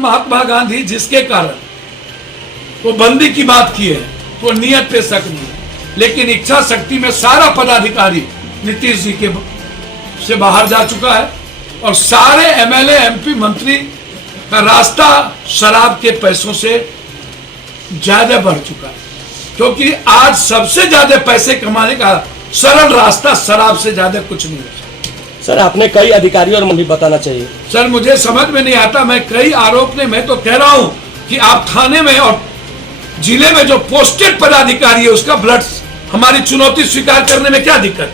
महात्मा गांधी जिसके कारण वो बंदी की बात की है, वो नियत पे शक नहीं है, लेकिन इच्छा शक्ति में सारा पदाधिकारी नीतीश जी के से बाहर जा चुका है और सारे एमएलए एमपी मंत्री का रास्ता शराब के पैसों से ज्यादा बढ़ चुका है, क्योंकि आज सबसे ज्यादा पैसे कमाने का सरल रास्ता शराब से ज्यादा कुछ नहीं है। सर, आपने कई अधिकारियों और मुझे बताना चाहिए। सर, मुझे समझ में नहीं आता, मैं कई आरोप ने, मैं तो कह रहा हूं कि आप थाने में और जिले में जो पोस्टेड पदाधिकारी है उसका ब्लड, हमारी चुनौती स्वीकार करने में क्या दिक्कत है?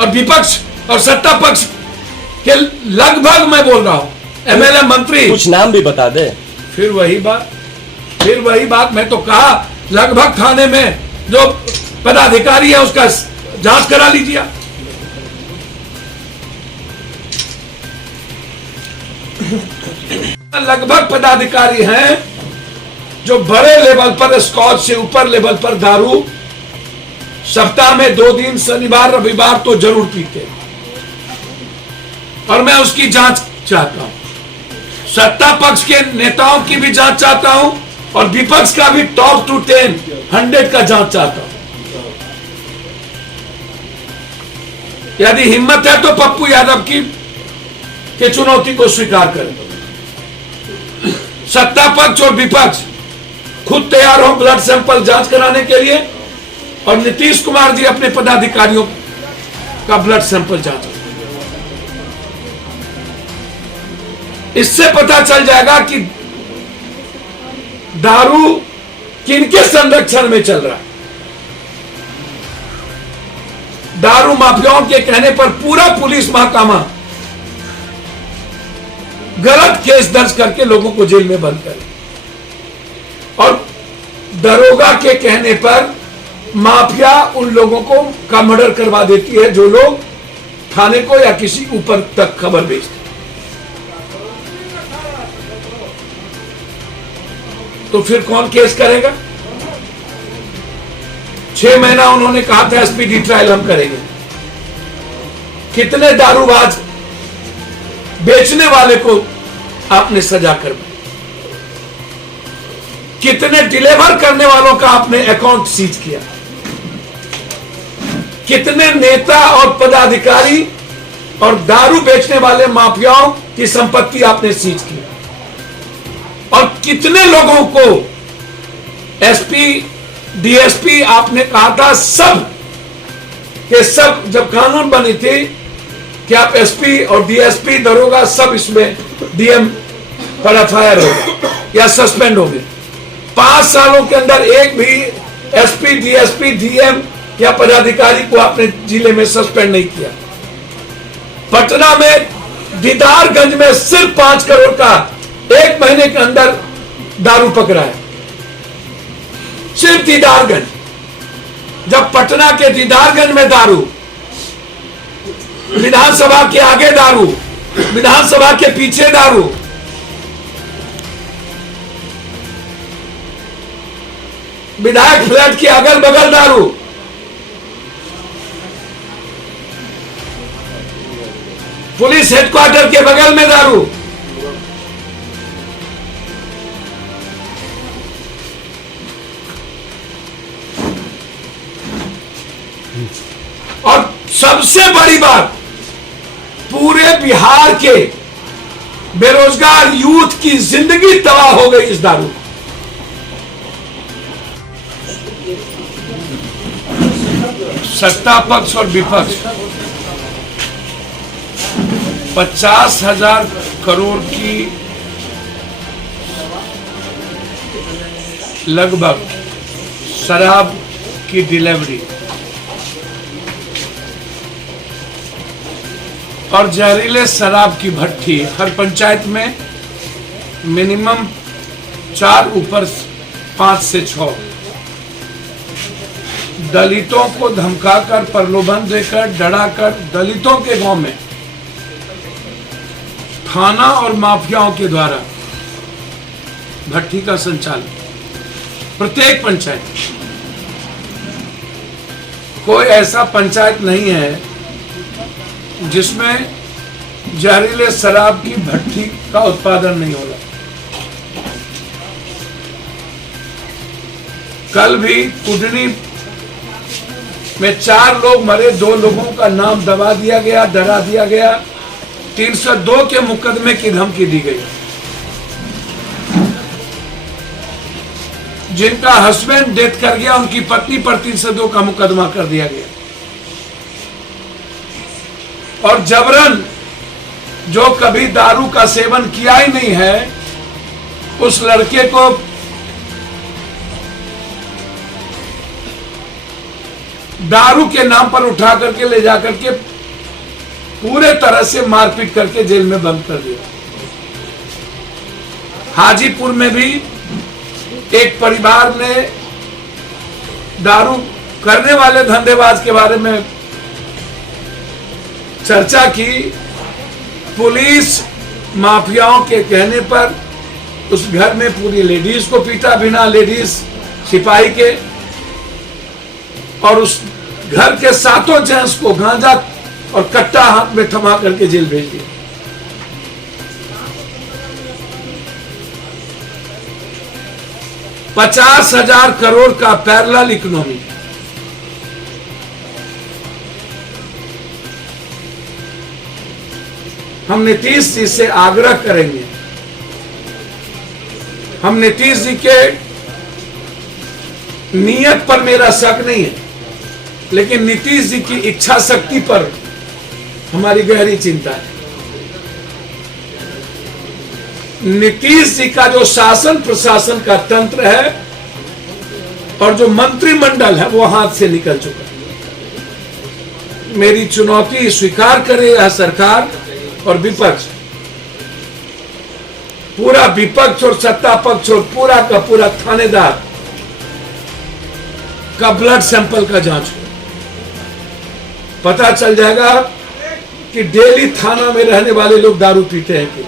और विपक्ष और सत्ता पक्ष के लगभग मैं बोल रहा हूं एमएलए मंत्री, कुछ नाम भी बता दे। फिर वही बात मैं तो कहा, लगभग थाने में जो पदाधिकारी है उसका जांच करा लीजिए। लगभग पदाधिकारी हैं जो बड़े लेवल पर स्कॉच से ऊपर लेवल पर दारू सप्ताह में 2 दिन शनिवार रविवार तो जरूर पीते हैं, और मैं उसकी जांच चाहता हूं। सत्ता पक्ष के नेताओं की भी जांच चाहता हूं और विपक्ष का भी टॉप टू 10, 100 का जांच चाहता हूं। यदि हिम्मत है तो पप्पू यादव की के चुनौती को स्वीकार करें। सत्ता पक्ष और विपक्ष खुद तैयार हो ब्लड सैंपल जांच कराने के लिए, और नीतीश कुमार जी अपने पदाधिकारियों का ब्लड सैंपल जांच। इससे पता चल जाएगा कि दारू किनके संरक्षण में चल रहा है। दारू माफियाओं के कहने पर पूरा पुलिस महकमा गलत केस दर्ज करके लोगों को जेल में बंद करे, और दरोगा के कहने पर माफिया उन लोगों को का मर्डर करवा देती है जो लोग थाने को या किसी ऊपर तक खबर भेजते। तो फिर कौन केस करेगा? 6 महीना उन्होंने कहा था स्पीडी ट्रायल हम करेंगे। कितने दारूबाज बेचने वाले को आपने सजा करवाई, कितने डिलीवर करने वालों का आपने अकाउंट सीज किया, कितने नेता और पदाधिकारी और दारू बेचने वाले माफियाओं की संपत्ति आपने सीज की, और कितने लोगों को एसपी डीएसपी आपने कहा था सब के सब, जब कानून बनी थी कि आप एसपी और डीएसपी दरोगा सब इसमें डीएम पर एफआईआर हो गए या सस्पेंड हो गए। 5 सालों के अंदर एक भी एसपी डीएसपी डीएम या पदाधिकारी को आपने जिले में सस्पेंड नहीं किया। पटना में दीदारगंज में सिर्फ 5 करोड़ का 1 महीने के अंदर दारू पकड़ा है, सिर्फ दीदारगंज। जब पटना के दीदारगंज में दारू, विधानसभा के आगे दारू, विधानसभा के पीछे दारू, विधायक फ्लैट के अगल बगल दारू, पुलिस हेडक्वार्टर के बगल में दारू, और सबसे बड़ी बात, पूरे बिहार के बेरोजगार यूथ की जिंदगी तबाह हो गई इस दारू। सत्ता पक्ष और विपक्ष 50,000 करोड़ की लगभग शराब की डिलीवरी और जहरीले शराब की भट्टी हर पंचायत में मिनिमम 4 ऊपर 5 से 6, दलितों को धमकाकर, प्रलोभन देकर, डराकर दलितों के गांव में थाना और माफियाओं के द्वारा भट्टी का संचालन प्रत्येक पंचायत। कोई ऐसा पंचायत नहीं है जिसमें जहरीले शराब की भट्टी का उत्पादन नहीं हो रहा। कल भी कुडनी में 4 लोग मरे, 2 लोगों का नाम दबा दिया गया, डरा दिया गया। 302 के मुकदमे की धमकी दी गई। जिनका हस्बैंड डेथ कर गया, उनकी पत्नी पर 302 का मुकदमा कर दिया गया। और जबरन जो कभी दारू का सेवन किया ही नहीं है, उस लड़के को दारू के नाम पर उठा करके ले जाकर के पूरे तरह से मारपीट करके जेल में बंद कर दिया। हाजीपुर में भी एक परिवार ने दारू करने वाले धंधेबाज के बारे में चर्चा की। पुलिस माफियाओं के कहने पर उस घर में पूरी लेडीज को पीटा, बिना लेडीज सिपाही के, और उस घर के 7 जेंट्स को गांजा और कट्टा हाथ में थमा करके जेल भेज दिया। $50,000 करोड़ का पैरेलल इकोनॉमी। हम नीतीश जी से आग्रह करेंगे, हम नीतीश जी के नियत पर मेरा शक नहीं है, लेकिन नीतीश जी की इच्छा शक्ति पर हमारी गहरी चिंता है। नीतीश जी का जो शासन प्रशासन का तंत्र है और जो मंत्रिमंडल है, वो हाथ से निकल चुका है। मेरी चुनौती स्वीकार करे यह सरकार और विपक्ष, पूरा विपक्ष और सत्ता पक्ष और पूरा का पूरा थानेदार का ब्लड सैंपल का जांच हो। पता चल जाएगा कि डेली थाना में रहने वाले लोग दारू पीते हैं कि